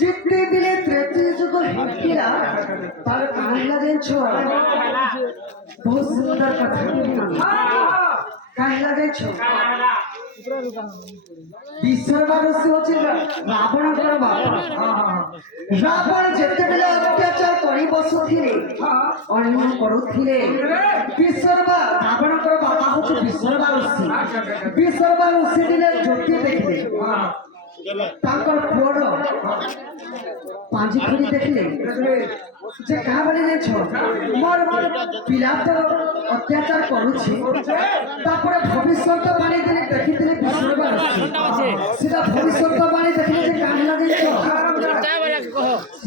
जितने दिले त्रेते जुग हकिरा तार काहिला देछो बहुत सुंदर कथा काहिला देछो विश्वबारसी होछि रावण कर बाप रावण जेते बेले अत्याचार करि बसुथिले अन्याय करुथिले विश्वबा रावण कर बाप होछि विश्वबारसी दिले ज्योति देखले ताकर पुअर पांजी खुली देखले जे कहा बोले जे छो मोर पिला तो अत्याचार करूछि तापर भविष्यत बाणी दिले देखिथिले विश्वबार सीधा भविष्यत बाणी देखले जे काहिला जे छो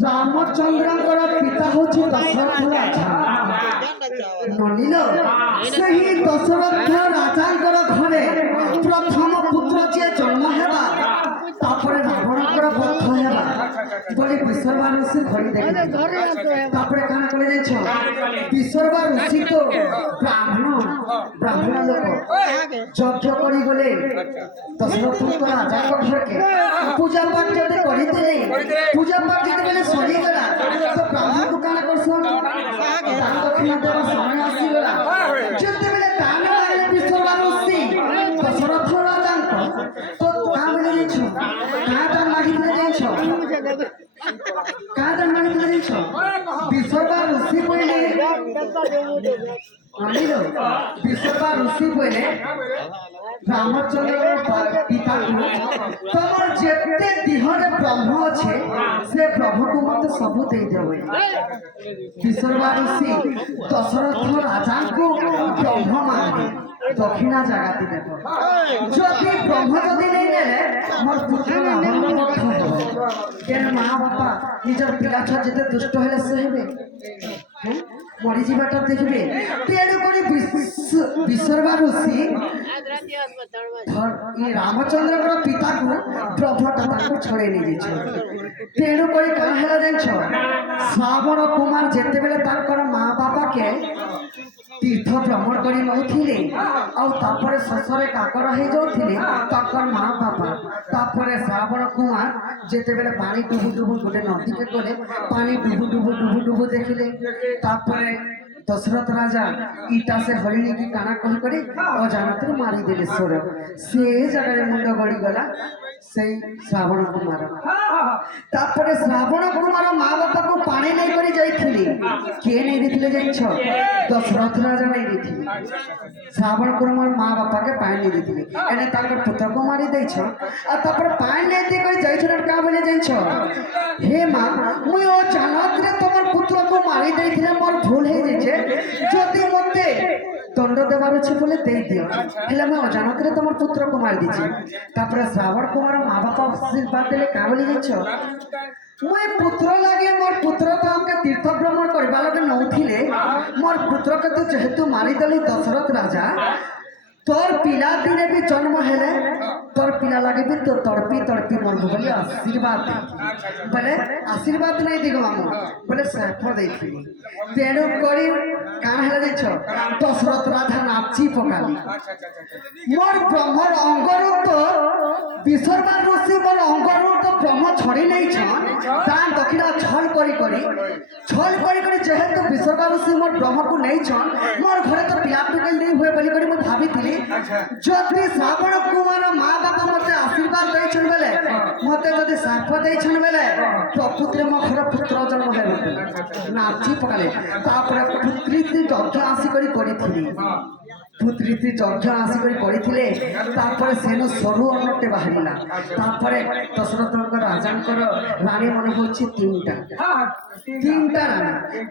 रामचंद्रकर पिता होछि दशरथ राजा मनिलो सही दशरथ राजांकर घरे प्रथम पुत्र जे जन्म हेबा तापर रावणकर बध हेबा बोले विश्वबार ऋषि घड़ी देखले तापर काना करे जाय छ विश्वबार ऋषि तो ब्राह्मण लोक यज्ञ करी गले दशरथ पुत्र राजा को घर के पूजा पाठ जते करी देले पूजा पाठ जते बेले सरी गला तो ब्राह्मण को काना करसन दान दक्षिणा देवा समय आसी गला जते बेले दान मारे विश्वबार ऋषि दशरथ राजा तो का बेले छ का दान मागी दे जाय छ का दान मागी दे जाय छ विश्वबार ऋषि बोले अनिलो विश्वबार ऋषि बोले रामचंद्र पिता को तमर जेते दिहरे ब्रह्म छे से प्रभु को मत सब दे देबे विश्वबार ऋषि दशरथ राजा को ब्रह्म माने दक्षिणा जगाती देखो जदि ब्रह्म जदि नहीं नेले मोर पुत्र रावण मत हेबो केन मां बापा निजर पिला छ जेते दुष्ट हेले से हेबे हैं मरि जीवाटा देखबे तेणु करी विश्वबार ऋषि ये रामचंद्र को पिता को ब्रह्मटा ताको छड़े नहीं छ तेणु करी का हेला जाय छ श्रावण कुमार जेते बेले ताकर मां बापा के तीर्थ भ्रमण करी नउथिले आ तापर ससरे काकर हे जोथिले ताकर मां बापा तापर श्रावण कुमार जेते बेले पानी डुबु डुबु गोटे नदी के गले पानी डुबु डुबु देखिले तापर दशरथ राजा ईटा से हरिणी की काना कह करे अजानत मारी देले सोर से जगह मुंड गड़ी गला से श्रावण कुमार तापर श्रावण कुमार मां बापा को पानी नहीं करी जाइथिले के नहीं दिथिले जाय छ दशरथ राजा नहीं दिथिले श्रावण कुमार मां बापा के पानी नहीं दिथिले एने ताकर पुत्र को मारी दै छ आ तापर पानी नहीं दे करी जाय छ का बोले जाय छ हे मां मुई ओ जानत रे तमर पुत्र को मारी दैथिले मोर भूल हे जे जदि मते दंड देवार अछि बोले दे दियो हेला मैं अजानत रे तमर पुत्र को मार दीछि तापर श्रावण कुमार मां बापा आशीर्वाद देले का बोली जाय छ मोर पुत्र लागे मोर पुत्र तो हमके तीर्थ भ्रमण करबा लगे नउथिले मोर पुत्र के तो जेहेतु मारी देली दशरथ राजा तोर पिला दिने भी जन्म हेले तोर पिला लगे भी तो तड़पी मोर बोले आशीर्वाद बोले आशीर्वाद नहीं दिगो मामू बोले सर्फ देखी तेणु करी कान हेला दै छ दशरथ राजा नाची पकाली मोर ब्रह्मर अंगरू तो विश्वबार ऋषि मोर अंगरू तो ब्रह्म छड़ी नहीं छन दान दक्षिणा छल करी जेहेतु विश्वबार ऋषि मोर ब्रह्म को नहीं छन मोर घरे तो पिला टुकल नहीं हुए बोली करी मैं भाभी थी जदि श्रावण कुमार শ্ରାପ ଦେଇଛନ୍ ବେଲେ ପ୍ରକୃତିରେ ମୋ ଘର ପୁତ୍ର ଜନ୍ମ ହେବେ ନାଚି ପକାଲେ ତାପରେ ପୁତ୍ରୀତି ଯଜ୍ଞ ଆସିକରି କରିଥିଲି ପୁତ୍ରୀତି ଯଜ୍ଞ ଆସିକରି କରିଥିଲେ ତାପରେ ସେନୁ ସରୁ ଅନ୍ନଟେ ବାହାରିଲା ତାପରେ ଦଶରଥଙ୍କ ରାଜାଙ୍କର ରାଣୀ ମନେ ହଉଛି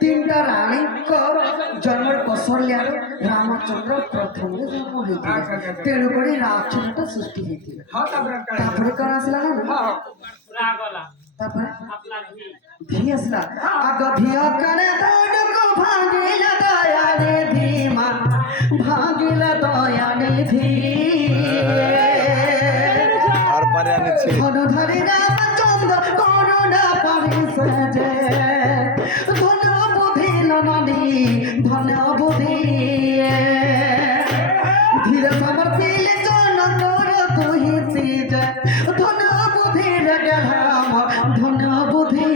ତିନିଟା ରାଣୀଙ୍କ ଜନ୍ମରେ କୌଶଲ୍ୟାରେ ରାମଚନ୍ଦ୍ର ପ୍ରଥମେ ଜନ୍ମ ହେଇଥିଲେ ତେଣୁକରି ରାକ୍ଷସଟା ସୃଷ୍ଟି ହେଇଥିଲା ତାପରେ କଣ ଆସିଲା ନା ତାପରେ धी असला अग धिया करे तोडको भागिला दयाने धीमा भागिला दयाने धी আর পারে আনিছি ধন ধরি রামচন্দ্র করুণা পরিসজে ধন বুদ্ধি ননি ধন বুদ্ধি ধীর সমর্পিলে জনকর তুহি সিজ ধন বুদ্ধি গেলাম ধন বুদ্ধি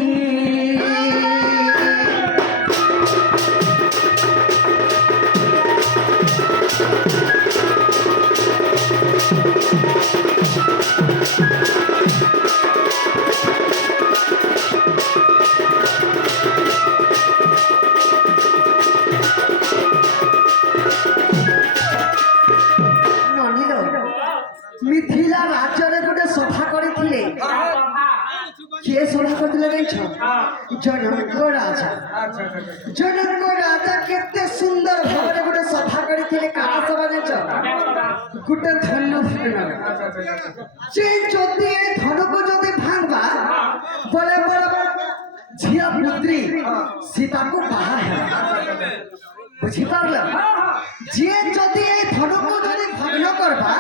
मिथिला राज्य गोटे सभा करथिले किए सभा करथिले जानिछ जनक राजा केते सुंदर भाବରେ गोटे सभा करथिले काना सभा जानिछ गोटे धन जे जदि धन को जदि भांगबा बड़े बड़े झिया पुत्री सीता को बाहा है बुझी पारला जे जदि ए धन को जदि भग्न करबा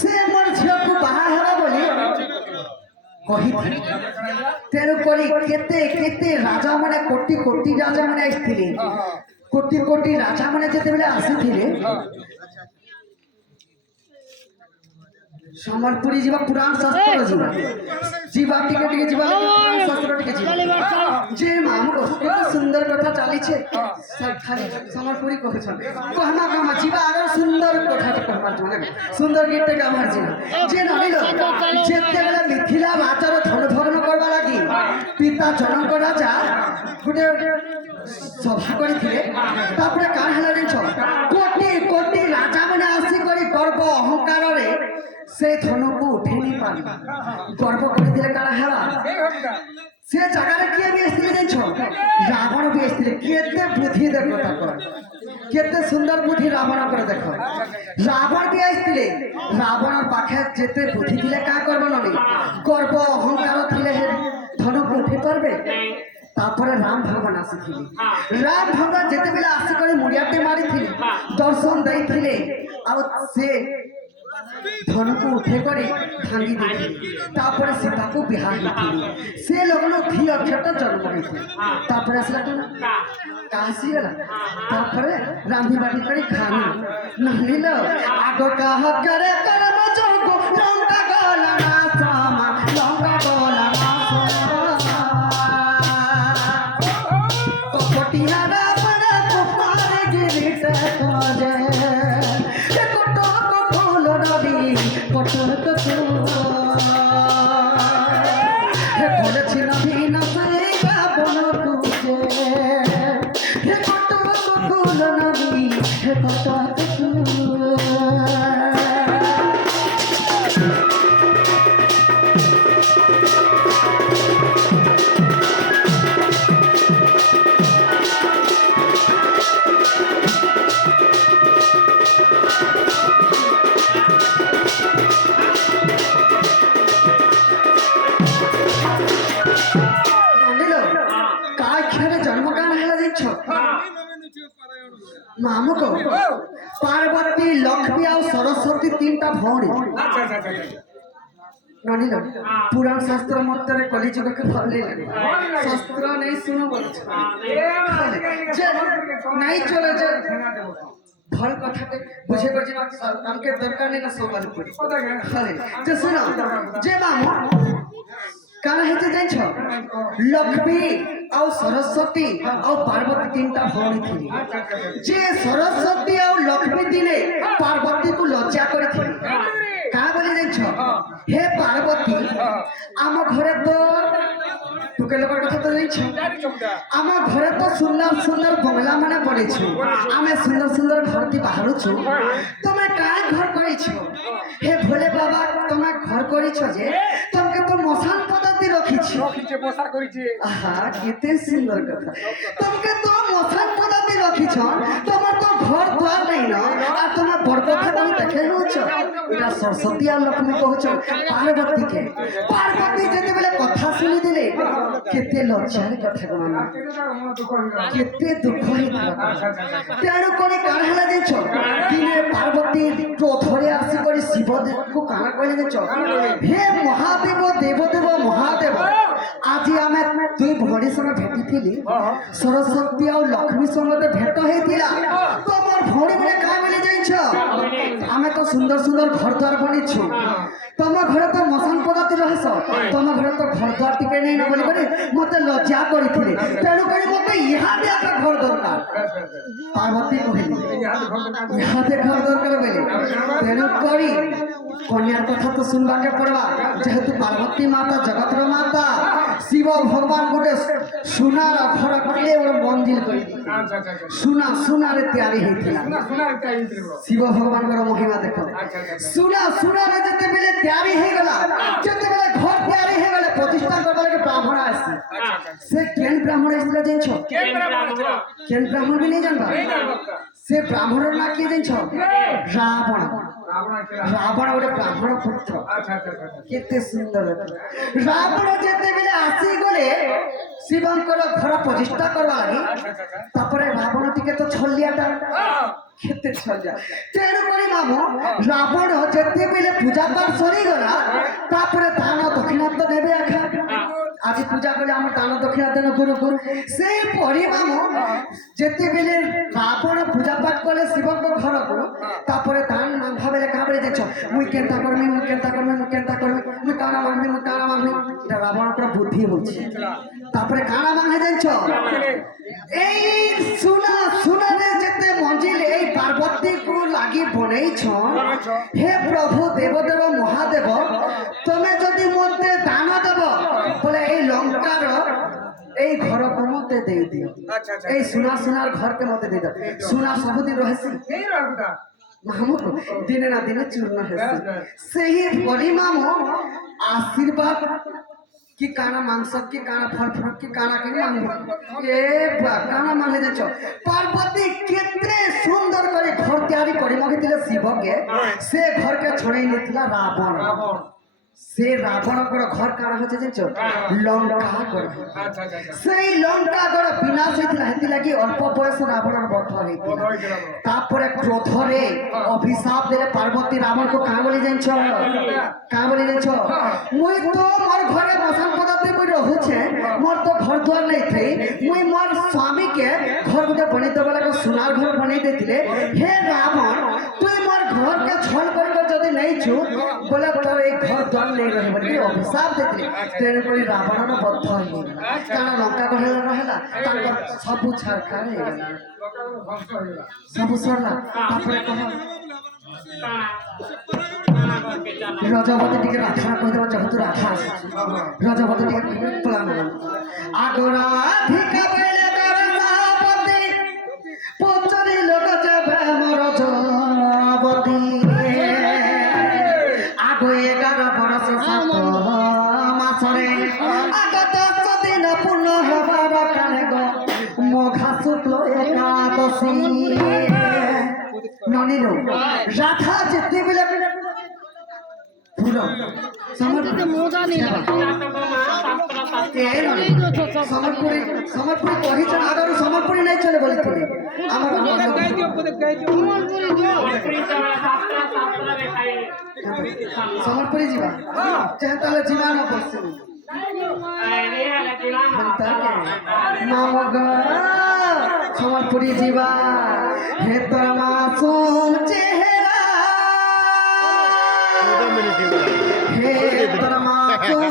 से मोर झिया को बाहा हेबा बोली कही तेणु करी केते केते राजा माने कोटी कोटी राजा माने आइथिले कोटी कोटी राजा माने जेते बेले आसीथिले समरपुरी जीवा पुराण शास्त्र जीवा जीवा टिके जीवा पुराण शास्त्र टिके जीवा जे मामू को केते सुंदर कथा चाली छे खाली समरपुरी कहछ कहना कामा जीवा अगर सुंदर कथा कहबा माने सुंदर गीत के हमर जीवा जे नलिलो जेते बेले मिथिला राजार धन भग्न करबा लागि पिता जनक राजा गुटे सभा करथिले तापरे का हला देछ कोटी कोटी राजा माने आसी करी गर्व अहंकार रे से धन को उठेनी पानी गर्व करथिले काला हला से जगह रे किए भी आस्थिले देछ रावण भी आस्थिले केते बुद्धि देखो ताकर केते सुंदर बुद्धि रावण कर देखो रावण भी आस्थिले रावण पाखे जेते बुद्धि थिले का करबो नली गर्व अहंकार थिले धन को उठे परबे तापरे राम भगवान आसीथिले राम भगवान जेते बेला आसी करे मुड़ियाटे मारिथिले दर्शन दैथिले आ से धन को उठे करे भांगी देथिले तापरे सीता को बिहा हेथिले से लोगन थी अक्षत जन्म हेथिले तापरे असला कोन कासी गला तापरे रामधी बाटी करे खाना नहिलो आगो काह करे करम जोगो लंका गला ना सामा लंका गला ना पटियारा बड़ा कुमार गिरिट खोजे ये कोटो को फूल नदी कोटो को हे बोले छिना भी न सेगा बन तुझे हे कोटो को फूल नदी हे कोटो को मामू को पार्वती लक्ष्मी और सरस्वती तीन टा भौणी ननिलो पुराण शास्त्र मत रे कली जुग के फले शास्त्र नहीं सुनो बोल जे नहीं चले जे भल कथा के बुझे कर जे हमके दरकार नहीं ना सवाल पड़ी जे सुनो जे मामू काना हेते जान छ लक्ष्मी और सरस्वती और पार्वती तीन टा भौणी थी जे सरस्वती और लक्ष्मी दिने पार्वती को लज्जा करी थी का बोली जान छ हे पार्वती ଆମ ଘରେ ତ ଟୁକେ ଲୋକର କଥା ତ ଜାଣିଛ ଆମ ଘରେ ତ ସୁନ୍ଦର ସୁନ୍ଦର ବଙ୍ଗଲା ମାନେ ପଡିଛୁ ଆମେ ସୁନ୍ଦର ସୁନ୍ଦର ঘরটি বাহারুছু তুমি কায় ঘর করেছো হে ভোলে বাবা তুমি ঘর করেছো যে তোমাকে তো মশান পদ্ধতি রখিছি আহা কেতে সুন্দর কথা তোমাকে তো মশান পদ্ধতি রখিছ তোমার তো ঘর দ্বার নাই না আর তোমার বড় কথা তুমি দেখে হচ্ছ এটা সরস্বতী আর লক্ষ্মী কহছ পার্বতীকে পার্বতী যেতেবেলে কথা শুনি দিলে কেতে লজ্জার কথা গণনা কেতে দুঃখ হইছিল তেণু করে কাণ হেলা দিয়েছ দিনে পার্বতী ক্রোধরে আসি করে শিবদেবকে কাণ কইলে দিয়েছ হে মহাদেব দেবদেব মহাদেব আজি আমি দুই ভরি সঙ্গে ভেটিଥିଲି সরস্বতী আর লক্ষ্মী সঙ্গে ভেট হয়েছিল তোমার ভরি বলে কাঁ বলে যাইছ আমি তো সুন্দর সুন্দর ঘর দ্বার বনিছু তম ঘরে তো মশান পদ্ধতি রহস তম ঘরে তো ঘর দ্বার টিকে নেই না বলি করে মতে লজ্জা করিଥିଲେ তেণু করে মতে ইহাতে একটা ঘর দরকার পার্বতী কহিলি ইহাতে ঘর দরকার বলে তেণু করি কন্যার কথা তো শুনবাকে পড়বা যেহেতু পার্বতী মাতা জগতর মাতা শিব ভগবান গোটে সোনার ঘর করে ওর মঞ্জিল করে সোনারে তৈরি হয়েছিল শিব ভগবানଙ୍କର মহিমা দেখো সোনারে যেতেবেলে তৈরি হয়ে গলা যেতেবেলে ঘর তৈরি হয়ে গেলে প্রতিষ্ঠা করবার লাগে ব্রাহ্মণ আসছে সে কেন ব্রাহ্মণ আসছিল জানছ কেন ব্রাহ্মণ বি নেই জানবা সে ব্রাহ্মণের না কি জানছ রাবণ রাবণ গোটে ব্রাহ্মণ পুত্র কেতে সুন্দর রাবণ যেতেবেলে আসি গলে শিবଙ୍କର ঘর প্রতিষ্ঠা করবা লাগি তারপরে রাবণ টিকে তো ছলিয়াটা কেতে ছলিয়া তেণু করে মামু রাবণ যেতেবেলে পূজা পাঠ সরিগলা তারপরে দান দক্ষিণা তো নেবে একা আজি পূজা করে আমার দান দক্ষিণা দেন গুরু গুরু সেই পরি মামু যেতেবেলে রাবণ পূজা পাঠ করে শিবଙ୍କ ঘরକୁ তারপরে দান ভাবে কাঁ বলে যাচ্ছ মুই কেনতা করমি মুই কেনতা করমি মুই কেনতা করমি মুই কানা মাগমি মুই কানা মাগমি এটা রাবণর বুদ্ধি হচ্ছে তারপরে কানা মাগে যাচ্ছ এই সোনারে যেতে মঞ্জিল এই পার্বতীକୁ লাগি বনেইছ হে প্রভু দেবদেব মহাদেব তুমি যদি মতে দান দেব বলে এই লঙ্কার এই ঘরকে মতে দেই দিও এই সোনার ঘরকে মতে দেই দাও সোনা ସବୁদিন রহেছি মামু দিনে না দিনে চূর্ণ হেসি সেই পরিমামু আশীর্বাদ কি কানা মাংস কি কানা ফল ফল কি কানা কি মাংস এ কানা মানে যাচ্ছ পার্বতী কেতে সুন্দর করে ঘর তৈরি করে মগিলে শিবকে সে ঘরকে ছড়াই নিয়েছিল রাবণ সে রাবণকর ঘর কানা হচ্ছে জানছ লঙ্কা গড় সেই লঙ্কা গড় বিনাশ হয়েছিল হেতি লাগি অল্প বয়স রাবণর বধ হয়েছিল তারপরে ক্রোধরে অভিশাপ দেলে পার্বতী রাবণকে কাঁ বলি জানছ কাঁ বলি জানছ মুই তো মোর ঘরে মশান পদার্থ মুই রহুছে মোর তো ঘর দ্বার নেই থাই মুই মোর স্বামীকে ঘর গোটে বনাই দেবা লাগে সোনার ঘর বনাই দিয়েছিলে হে রাবণ তুই মোর ঘরকে ছল করে যদি নেইছু বলে তোর এই ঘর দ্বার নেই রহে বলি অভিশাপ দিয়েছিলে তেণু করে রাবণর বদ্ধ হয়ে গেল কারণ লঙ্কা গড়ে রহেলা তাঙ্কর সবু ছাড়খাড় হয়ে গেল সবু সরলা তারপরে কহ রজবতী টিকে রাধা কই দেবা যেহেতু রাধা আসছে রজবতী টিকে প্লান আগরা ধিকা বেলে রজবতী পচরি লোক যাবে রজবতী আগো 11 বরস সাত মাসরে আগ 10 দিন পূর্ণ হবার কালে গো মঘা শুক্ল একাদশী ননিলো রাধা যেতেবেলে সম্বলপুরি কহিছ আগর সম্বলপুরি নাই চলে বলি আমার সম্বলপুরি যা তাহলে যা না পড়ছে সম্বলপুরি যা হে তোর মাসুম চেহারা হে তোর মা